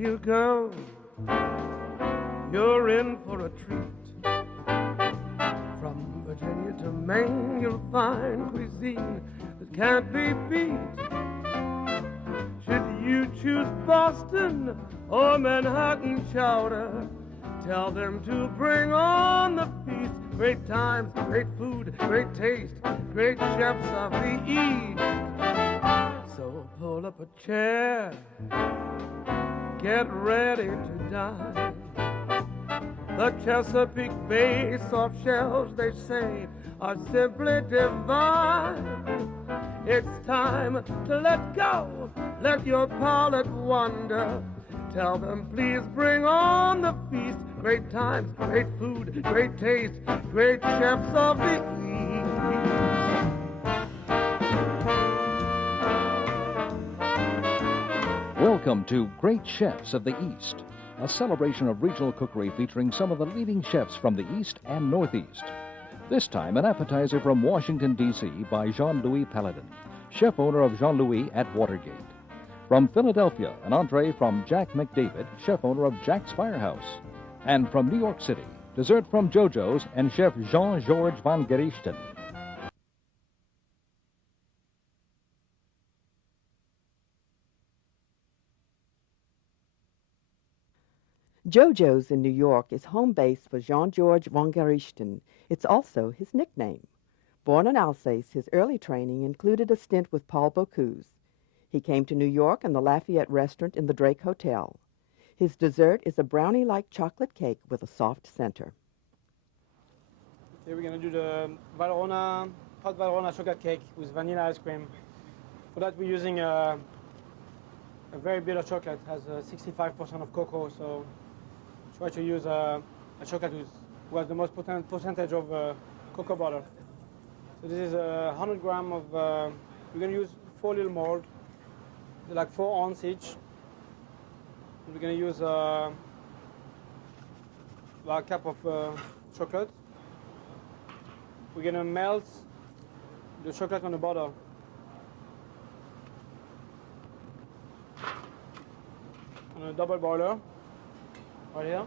you go, you're in for a treat. From Virginia to Maine, you'll find cuisine that can't be beat. Should you choose Boston or Manhattan chowder, tell them to bring on the feast. Great times, great food, great taste, great chefs of the East. So pull up a chair, get ready to dine. The Chesapeake Bay soft shells, they say, are simply divine. It's time to let go, let your palate wander. Tell them please bring on the feast. Great times, great food, great taste, great chefs of the East. Welcome to Great Chefs of the East, a celebration of regional cookery featuring some of the leading chefs from the East and Northeast. This time, an appetizer from Washington, D.C. by Jean-Louis Paladin, chef-owner of Jean-Louis at Watergate. From Philadelphia, an entree from Jack McDavid, chef-owner of Jack's Firehouse. And from New York City, dessert from JoJo's and Chef Jean-Georges Vongerichten. JoJo's in New York is home base for Jean-Georges Vongerichten. It's also his nickname. Born in Alsace, his early training included a stint with Paul Bocuse. He came to New York in the Lafayette restaurant in the Drake Hotel. His dessert is a brownie-like chocolate cake with a soft center. Okay, we're going to do the Valrhona, hot Valrhona chocolate cake with vanilla ice cream. For that, we're using a very bitter chocolate. It has 65% of cocoa, so try to use a chocolate who has the most percentage of cocoa butter. So this is 100 grams of, we're going to use 4 little molds. They're like 4 ounces each. We're going to use a cup of chocolate. We're going to melt the chocolate on the butter. On a double boiler, right here.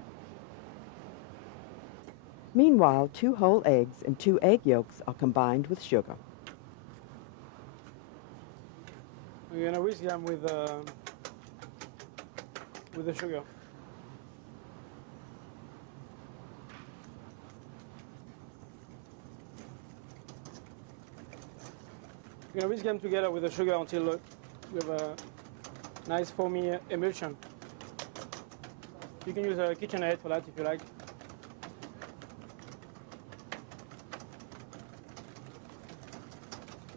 Meanwhile, 2 whole eggs and 2 egg yolks are combined with sugar. We're going to whisk them with the sugar. We're going to whisk them together with the sugar until we have a nice foamy emulsion. You can use a KitchenAid for that if you like.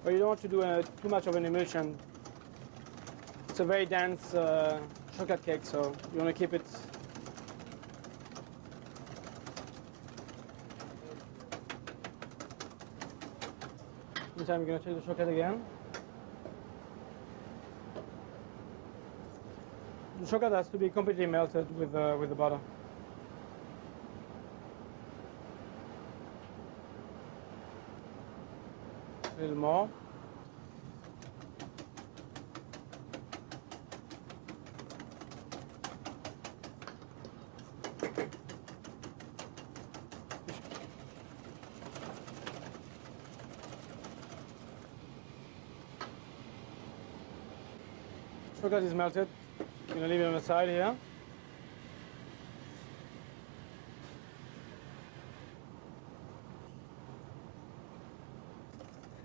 But you don't want to do too much of an emulsion. It's a very dense chocolate cake, so you want to keep it. Meantime, we're going to take the chocolate again. The chocolate has to be completely melted with the butter. A little more. Chocolate is melted. I'm going to leave it on the side here.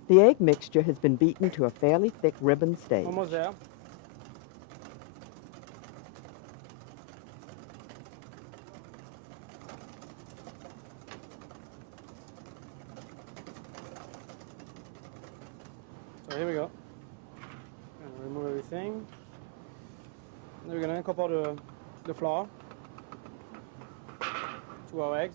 The egg mixture has been beaten to a fairly thick ribbon stage. Almost there. So here we go. Remove everything. Then we're going to incorporate the flour to our eggs.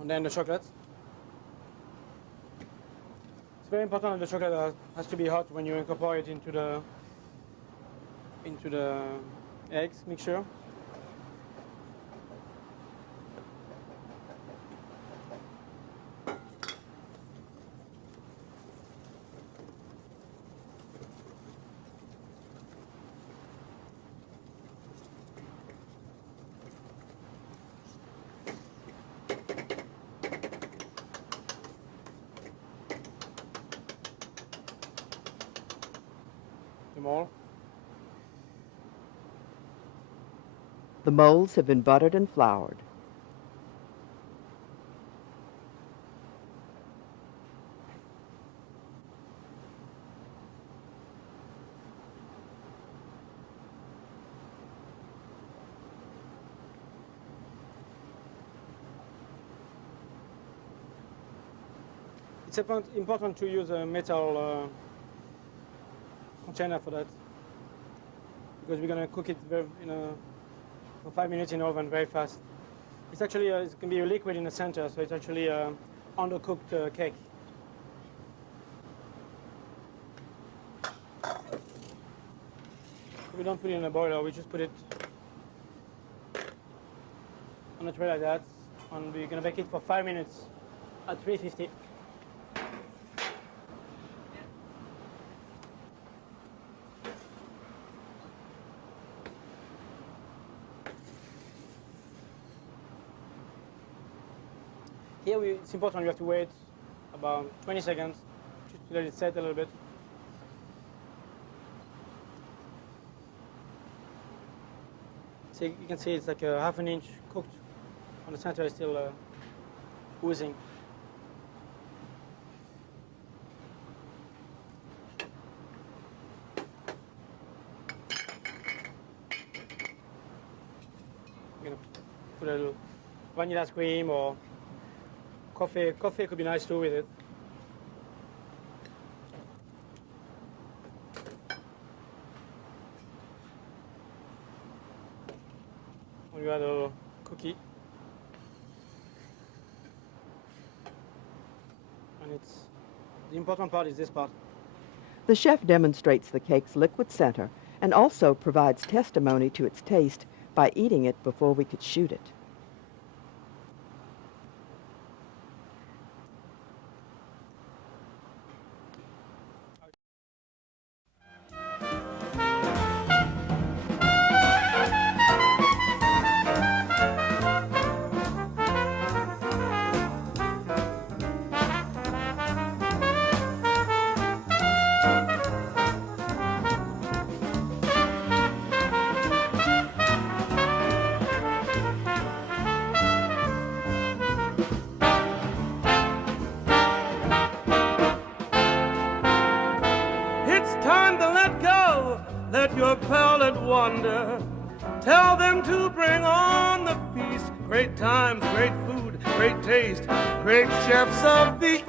And then the chocolate. It's very important that the chocolate has to be hot when you incorporate it into the eggs mixture. the mold. The molds have been buttered and floured. It's important to use a metal container for that, because we're going to cook it for 5 minutes in the oven very fast. It's actually, it can be a liquid in the center, so it's actually undercooked cake. We don't put it in a boiler, we just put it on a tray like that, and we're going to bake it for 5 minutes at 350. Here it's important, you have to wait about 20 seconds just to let it set a little bit. So you can see it's like a half an inch cooked. On the center is still oozing. I'm going to put a little vanilla ice cream or coffee. Coffee could be nice too with it. You add a little cookie. And the important part is this part. The chef demonstrates the cake's liquid center and also provides testimony to its taste by eating it before we could shoot it. Let your palate wander. Tell them to bring on the feast. Great times, great food, great taste, great chefs of the East.